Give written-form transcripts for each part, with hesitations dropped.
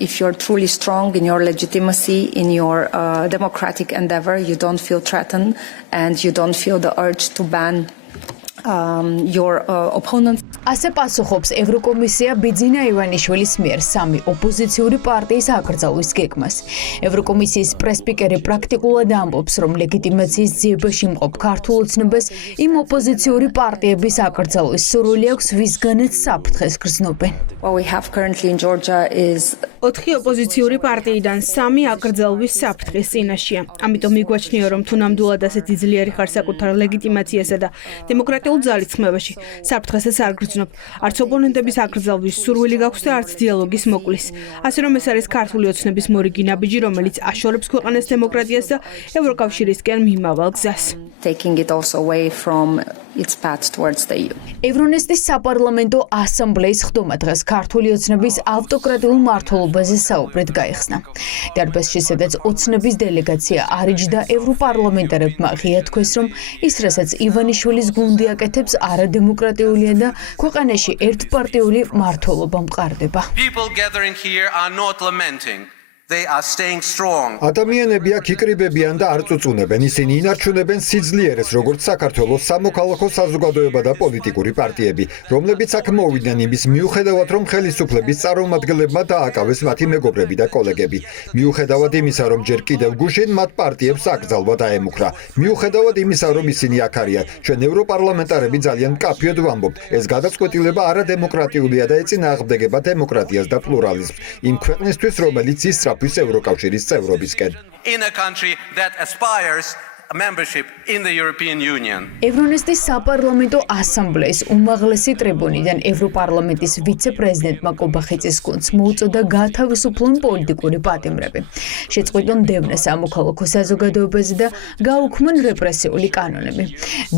If you're truly strong in your legitimacy, in your democratic endeavor, you don't feel threatened and you don't feel the urge to ban your opponents. ასე პასუხობს ევროკომისია ბიძინა ივანიშვილის მიერ სამი ოპოზიციური პარტიის აკრძალვის გეგმას. ევროკომისიის პრესპიკერი პრაქტიკულად ამბობს, რომ ლეგიტიმაციის ძიებაში მყოფ ქართულ ოცნებას იმ ოპოზიციური პარტიების აკრძალვის სურვილი აქვს, ვისგანაც საფრთხეს გრძნობენ. What we have currently in Georgia is 4 ოპოზიციური პარტიიდან 3 აკრძალვის საფრთხის წინაშეა. ამიტომ მიგვაჩნია, რომ თუ ნამდვილად ასეთი ძლიერი ხარ საკუთარ ლეგიტიმაციასა და დემოკრატიულ ძალისხმევაში, საფრთხესაც არ გრძნობ. არც ოპონენტების აკრძალვის სურვილი გაქვს და არც დიალოგის მოკვლის. ასე რომ ეს არის ქართული ოცნების მორიგი ნაბიჯი, რომელიც აშორებს ქვეყანას დემოკრატიას და ევროკავშირისკენ მიმავალ გზას. taking it also away from its path towards the EU. ევრონესტის საპარლამენტო ასამბლეის ხდომა დღეს ქართული ოცნების ავტოკრატიულ მმართველობაზე საუბრად გაიხსნა. დარბაზში, სადაც ოცნების დელეგაცია არიჯდა ევროპარლამენტარებმა ღია თქვეს, რომ ის, რასაც ივანიშვილის გუნდი აკეთებს, არადემოკრატიულია და ქვეყანაში ერთპარტიული მმართველობა მყარდება. People gathering here are not lamenting. They are staying strong. ადამიანები აქ იკრიბებიან და არ წუწუნებენ. ისინი ინარჩუნებენ სიძლიერეს, როგორც საქართველოს სამოქალაქო საზოგადოება და პოლიტიკური პარტიები, რომლებიც აქ მოვიდნენ იმის მიუხედავად, რომ ხელისუფლების წარმომადგენლებმა დააკავეს მათი მეგობრები და კოლეგები. მიუხედავად იმისა, რომ ჯერ კიდევ გუშინ მათ პარტიებს აკრძალვა დაემუქრა. მიუხედავად იმისა, რომ ისინი აქ არიან, ჩვენ ევროპარლამენტარები ძალიან მკაფიოდ ვამბობთ, ეს გადაწყვეტილება არადემოკრატიულია და ეწინააღმდეგება დემოკრატიას და პლურალიზმს. იმ ქვეყნისთვის, რომელიც ისწრაფ ევროკავშირის წევრობისკენ. In a country that aspires membership in the European Union. ევრონესტის საპარლამენტო ასამბლეის უმაღლესი ტრიბუნიდან ევროპარლამენტის ვიცე-პრეზიდენტმა კობახიძის გუნდს მოუწოდა გაათავისუფლონ პოლიტიკური პატიმრები. შეწყვიტონ დევნა სამოქალაქო საზოგადოებაზე და გაუქმონ რეპრესიული კანონები.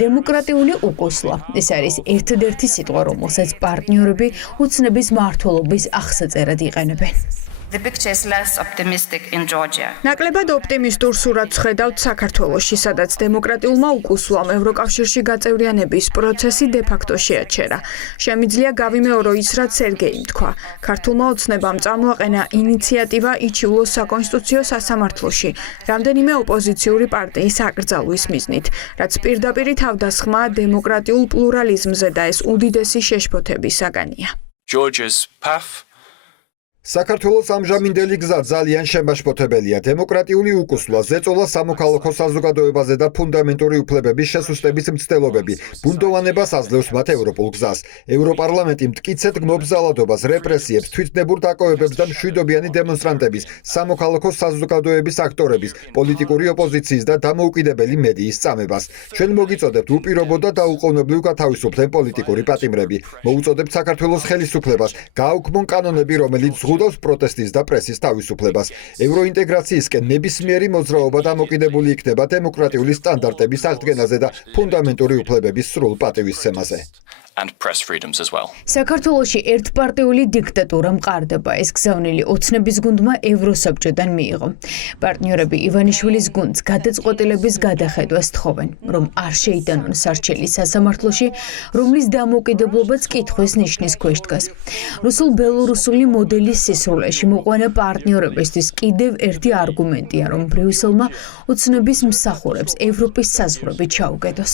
დემოკრატიული უკუსლა. ეს არის ერთადერთი სიტყვა, რომელსაც პარტნიორები ოცნების მმართველობის აღსაწერად იყენებენ. The picture is less optimistic in Georgia. ნაკლებად ოპტიმისტურ სურათს ხედავთ საქართველოში, სადაც დემოკრატიულმა უკუსლამ ევროკავშირში გაწევრიანების პროცესი დე-ფაქტო შეაჩერა. შემიძლია გავიმეორო ის, რაც სერგეიმ თქვა. ქართულმა ოცნებამ წამოაყენა ინიციატივა იჩივლოს საკონსტიტუციო სასამართლოში, რამდენიმე ოპოზიციური პარტიის აკრძალვის მიზნით, რაც პირდაპირ თავდასხმა დემოკრატიულ პლურალიზმზე და ეს უდიდესი შეშფოთების საგანია. Georgia's path საქართველოს ამჟამინდელი გზა ძალიან შემაშფოთებელია. დემოკრატიული უკუსლა, ზეწოლა სამოქალაქო საზოგადოებაზე და ფუნდამენტური უფლებების შესუსტების მცდელობები ბუნდოვანებას აძლევს მათ ევროპულ გზას. ევროპარლამენტი მტკიცედ გმობს ზალადობას, რეპრესიებს, თვითნებურ დაკავებებს და მშვიდობიანი დემონსტრანტების, სამოქალაქო საზოგადოების აქტორების, პოლიტიკური ოპოზიციის და დამოუკიდებელი მედიის წამებას. ჩვენ მოგიწოდებთ უპირობო და დაუყოვნებლივ გათავისუფლდნენ პოლიტიკური პატიმრები. მოუწოდებთ საქართველოს ხელისუფლებას გააუქმონ კანონები, რომელიც ზღუდავს პროტესტის და პრესის თავისუფლებას. ევროინტეგრაციისკენ ნებისმიერი მოძრაობა დამოკიდებული იქნება დემოკრატიული სტანდარტების აღდგენაზე და ფუნდამენტური უფლებების სრულ პატივისცემაზე. and press freedoms as well. საქართველოში ერთპარტიული დიქტატურა მყარდება. ეს გზავნილი ოცნების გუნდმა ევროსაბჭოდან მიიღო. პარტნიორები ივანიშვილის გუნდს გადაწყვეტილების გადახედვას თხოვენ, რომ არ შეიტანონ სარჩელი სასამართლოში, რომლის დამოუკიდებლობაც კითხვის ნიშნის ქვეშ დგას. რუსულ-ბელორუსული მოდელის სისრულეში მოყვანა პარტნიორებისთვის კიდევ ერთი არგუმენტია, რომ ბრიუსელმა ოცნების მსახურებს ევროპის საზღვრები ჩაუგედოს.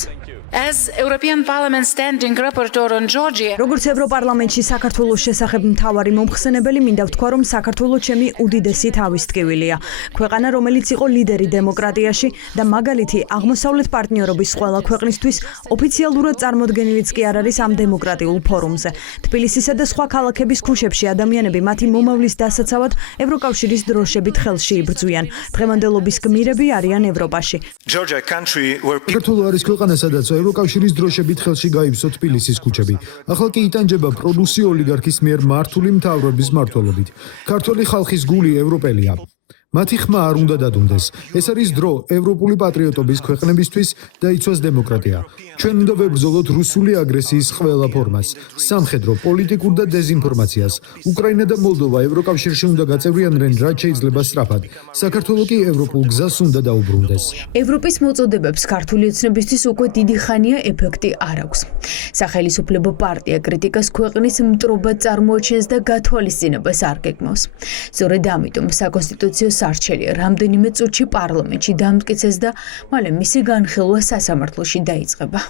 As European Parliament standing rapporteur on Georgia, როგორც ევროპარლამენტში საქართველოს შესახებ მთავარი მომხსენებელი, მინდა ვთქვა, რომ საქართველო ჩემი უდიდესი თავისტკივილია. ქვეყანა, რომელიც იყო ლიდერი დემოკრატიაში და მაგალითი აღმოსავლეთ პარტნიორობის ყველა ქვეყნისთვის ოფიციალურად წარმოდგენილიც კი არ არის ამ დემოკრატიულ ფორუმზე. თბილისისა და სხვა ქალაქების ქუჩებში ადამიანები მათი მომავლის დასაცავად ევროკავშირის დროშებით ხელში იბრძვიან. დღევანდელობის გმირები არიან ევროპაში. Georgia, country where საქართველო არის ქვეყანა, სადაც ევროკავშირის დროშებით ხელში გაივსო თბილისის ქუჩები. ახლა კი იტანჯება პრორუსი ოლიგარქის მიერ მართული მთავრობის მმართველობით. ქართული ხალხის გული ევროპელია. მათი ხმა არ უნდა დადუნდეს. ეს არის დრო ევროპული პატრიოტობის ქვეყნებისთვის დაიცვას დემოკრატია. ჩვენ უნდა ვებრძოლოთ რუსული აგრესიის ყველა ფორმას, სამხედრო, პოლიტიკურ და დეზინფორმაციას. უკრაინა და მოლდოვა ევროკავშირში უნდა გაწევრიანდნენ, რაც შეიძლება სწრაფად. საქართველო კი ევროპულ გზას უნდა დაუბრუნდეს. ევროპის მოწოდებებს ქართული ოცნებისთვის უკვე დიდი ხანია ეფექტი არ აქვს. სახელისუფლებო პარტია კრიტიკას ქვეყნის მტრობად წარმოაჩენს და გათვალისწინებას არ გეგმავს. სწორედ ამიტომ საკონსტიტუციო სარჩელი რამდენიმე წუთში პარლამენტში დამტკიცეს და მალე მისი განხილვა სასამართლოში დაიწყება.